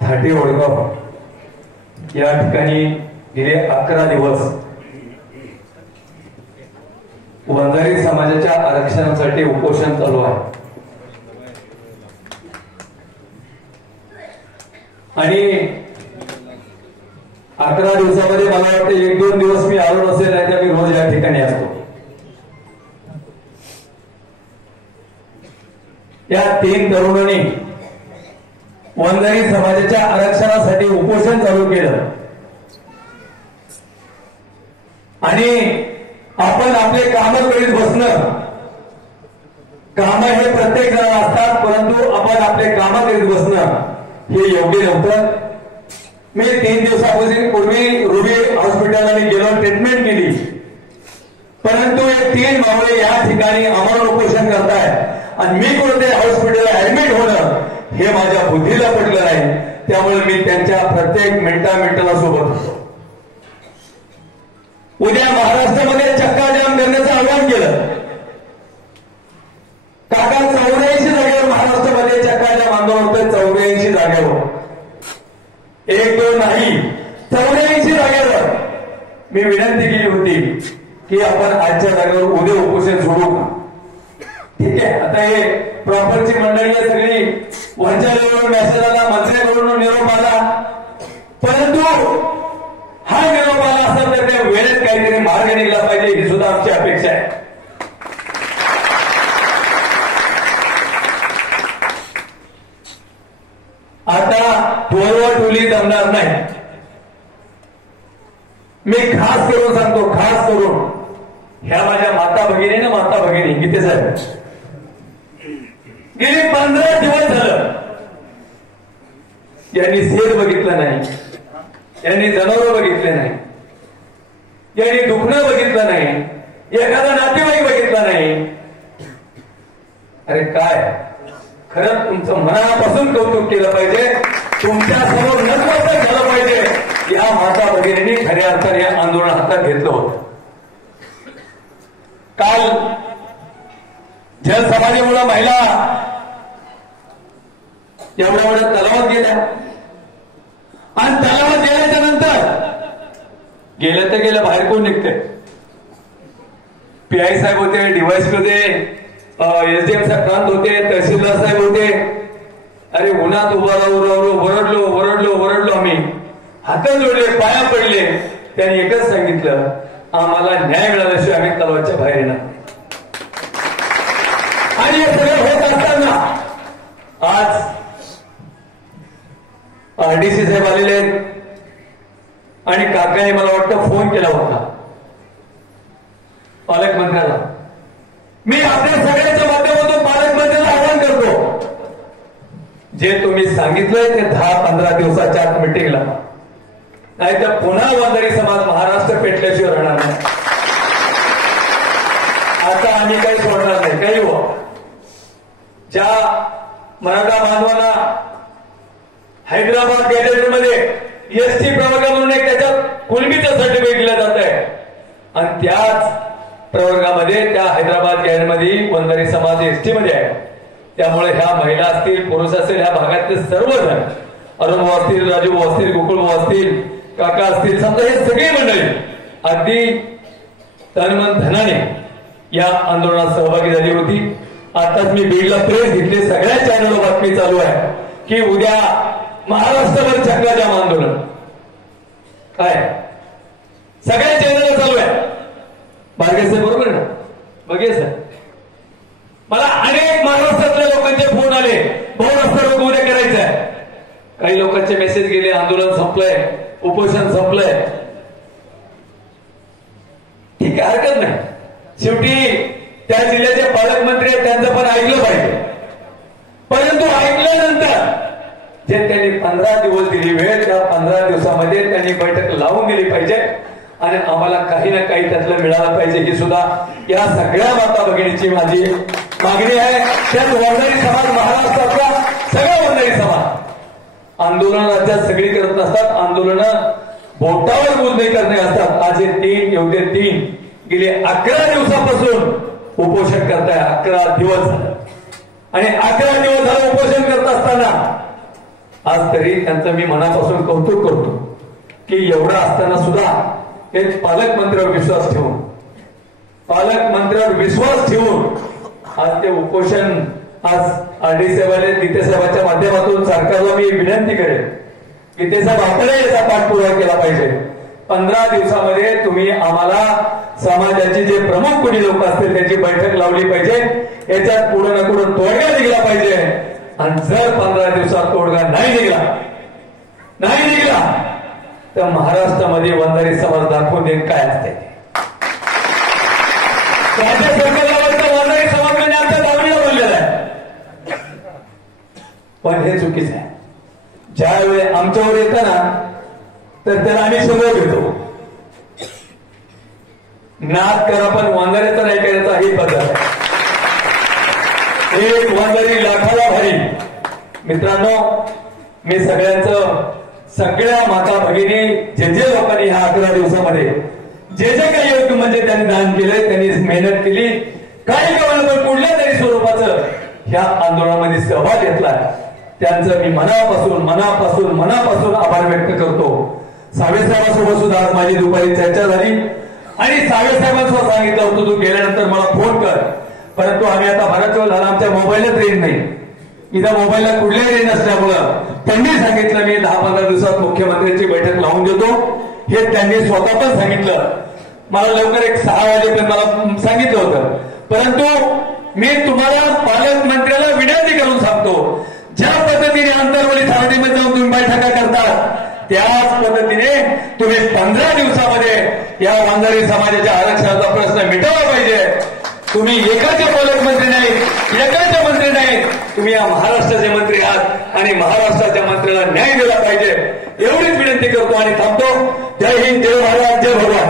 थाटे वडगाव या ठिकाणी गेले 11 दिवस वंजारी समाजाच्या आरक्षणासाठी उपोषण चालू आहे आणि 11 दिवसामध्ये मला वाटतं 1-2 दिवस मी आलो नसेल नाही तर मी रोज या ठिकाणी असतो. या 3 तरुणांनी वंजारी समाजाच्या आरक्षणासाठी उपोषण चालू केलं आणि आपण आपले काम करीत बसणं. काम हे प्रत्येक जण असतात परंतु आपण आपले काम करीत बसणं हे योग्य नव्हतं. मी 3 दिवसापूर्वी रुबी हॉस्पिटलला गेलो, ट्रीटमेंट केली, परंतु हे 3 मावळे या ठिकाणी आम्हाला उपोषण करताय आणि मी कोणत्या हॉस्पिटलला ऍडमिट होणं हे माझ्या बुद्धीला पटलं नाही. त्यामुळे मी त्यांच्या प्रत्येक मिनिटाला सोबत होतो. उद्या महाराष्ट्रामध्ये चक्काजाम करण्याचं आवाहन केलं. काका 84 जागेवर महाराष्ट्रामध्ये चक्काजाम आंदोलन होतं. 84 जागेवर, 1-2 नाही, 84 जागेवर मी विनंती केली होती की आपण आजच्या जागेवर उद्या उपोषण सोडू का. ठीक आहे, आता हे प्रॉपरची मंडळी सगळी वरच्या लेवलवर मेसेज आला, मंत्र्यांकडून निरोप आला, परंतु हा निरोप आला असेल तर त्या वेळेत काहीतरी मार्ग निघला पाहिजे ही सुद्धा आमची अपेक्षा आहे. आता टोली जमणार नाही. मी खास करून सांगतो, खास करून ह्या माझ्या माता भगिनी ना, माता भगिनी किती साहेब गेली 15 दिवस झालं यांनी शेत बघितलं नाही, यांनी जनावर बघितले नाही, यांनी दुखणं बघितलं नाही, एखादा नातेवाईक बघितला नाही. अरे काय खरंच तुमचं मनापासून कौतुक केलं पाहिजे, तुमच्या समोर नतमस्तक झालं पाहिजे. या माता भगिनींनी खऱ्या अर्थाने या आंदोलन हातात घेतलं होतं. काल जनसमाजामुळे महिला एवढ्या तलावात गेल्या आणि तलावात गेल्याच्या नंतर गेलं तर गेलं, बाहेर कोण निघते. पीआय साहेब होते, डीवायएसपी होते, एसडीएम क्रांत होते, तहसीलदार साहेब होते. अरे उन्हात उभा राहू वरडलो आम्ही, हात जोडले, पाया पडले. त्यांनी एकच सांगितलं, आम्हाला न्याय मिळाल्याशिवाय आम्ही तलावाच्या बाहेर येणार. आणि हे सगळं होत असताना आज आरडीसी साहेब आलेले आहेत आणि काकाने मला वाटतं फोन केला होता पालकमंत्र्याला. मी आपल्या सगळ्यांच्या माध्यमातून पालकमंत्र्याला आवाहन करतो, जे तुम्ही सांगितलंय ते 10-15 दिवसाच्या आत मिटिंगला, नाही तर पुन्हा वंजारी समाज महाराष्ट्र पेटल्याशिवाय राहणार नाही. आता आम्ही काही सोडणार नाही. काही हो, ज्या मराठा बांधवांना हैदराबाद गॅजेटमध्ये एसटी प्रवर्ग म्हणून एक त्याच्यात कुणबीचं सर्टिफिकेट दिलं जात आहे आणि त्याच प्रवर्गामध्ये त्या हैदराबाद गॅजेटमध्ये वंजारी समाज एसटी मध्ये आहे. त्यामुळे ह्या महिला असतील, पुरुष असतील, ह्या भागातले सर्वजण, अरुण भाऊ असतील, राजू भाऊ असतील, गोकुळ भाऊ असतील, काका असतील, समजा हे सगळी मंडळी अगदी तनमन धनाने या आंदोलनात सहभागी झाली होती. आताच मी बीडला प्रेस घेतली, सगळ्या चॅनलवर बातमी चालू आहे की उद्या महाराष्ट्रभर चक्काजाम आंदोलन. काय सगळ्या चॅनलवर चालू आहे. बारगे साहेब बरोबर ना, बघे सर, मला अनेक महाराष्ट्रातल्या लोकांचे फोन आले, भाऊ रस्ता रोको उद्या करायचं आहे. काही लोकांचे मेसेज गेले, आंदोलन संपलंय, उपोषण संपलंय. ठीक आहे, हरकत नाही. शेवटी त्या जिल्ह्याचे पालकमंत्री आहेत, त्यांचं पण ऐकलं पाहिजे. परंतु ऐकल्यानंतर जे त्यांनी 15 दिवस दिली वेळ, त्या 15 दिवसामध्ये त्यांनी बैठक लावून दिली पाहिजे आणि आम्हाला काही ना काही त्यातलं मिळालं पाहिजे ही सुद्धा या सगळ्या माता भगिनीची माझी मागणी आहे. त्यात वंजारी समाज, महाराष्ट्रातला सगळा वंजारी समाज आंदोलन राज्यात सगळी करत नसतात, आंदोलन बोटावर बोलणे करणे असतात. आज हे 3 एवढे 3 गेले 11 दिवसापासून उपोषण करताय. 11 दिवस झालं आणि 11 दिवस झालं उपोषण करत असताना आज तरी त्यांचं मी मनापासून कौतुक करतो की एवढं असताना सुद्धा हे पालकमंत्र्यावर विश्वास ठेवून आज ते उपोषण आज आरडी साहेबांनी गीते साहेबांच्या माध्यमातून सरकारला मी विनंती करेन गीते साहेब आपल्याला याचा पाठपुरावा केला पाहिजे. 15 दिवसामध्ये तुम्ही आम्हाला समाजाचे जे प्रमुख कोणी लोक असतील त्याची बैठक लावली पाहिजे. याच्यात पुढे ना पुढे तोडगा निघला पाहिजे. आणि जर 15 दिवसात तोडगा नाही निघला तर महाराष्ट्रामध्ये वंजारी समाज दाखवून देईन काय असते. राज्य सरकारला वंजारी समाजाने आता दाबीला बोललेला आहे, पण हे चुकीचं आहे. ज्यावेळी आमच्यावर येतं ना तर त्याला आम्ही समोर घेतो. नाद करा पण वंजाऱ्याचा नाही करायचा ही पद्धत आहे. एक वंजारी लाखाला भारी. मित्रांनो, मी सगळ्या माता भगिनी जे लोकांनी ह्या 11 दिवसामध्ये जे काही योग्य म्हणजे त्यांनी दान केलंय, त्यांनी मेहनत केली, काही कवलं पण कुठल्या तरी स्वरूपाचं ह्या आंदोलनामध्ये सहभाग घेतलाय, त्यांचं मी मनापासून आभार व्यक्त करतो. साहेबांसोबत सुद्धा आज माझी दुपारी चर्चा झाली आणि साहेबांसोबत सांगितलं होतं तू गेल्यानंतर मला फोन कर, परंतु आम्ही आता बराच वेळ झाला आमच्या मोबाईलच रेंज नाही. इथं मोबाईलला कुठल्याही रेंज नसल्यामुळं त्यांनी सांगितलं मी 10-15 दिवसात मुख्यमंत्र्यांची बैठक लावून देतो. हे त्यांनी स्वतः पण सांगितलं. मला लवकर एक 6 वाजेपर्यंत मला सांगितलं होतं, परंतु मी तुम्हाला पालकमंत्र्याला विनंती करून सांगतो, ज्या पद्धतीने आंतरवली थाळीमध्ये जाऊन तुम्ही बैठका करतात त्याच पद्धतीने तुम्ही 15 दिवसामध्ये या वंजारी समाजाच्या आरक्षणाचा प्रश्न मिटवला पाहिजे. तुम्ही एकाचे पालकमंत्री नाही, एकाचे मंत्री नाही, तुम्ही या महाराष्ट्राचे मंत्री आहात आणि महाराष्ट्राच्या मंत्र्याला न्याय दिला पाहिजे एवढीच विनंती करतो आणि थांबतो. जय हिंद, जय महाराज, जय भगवान.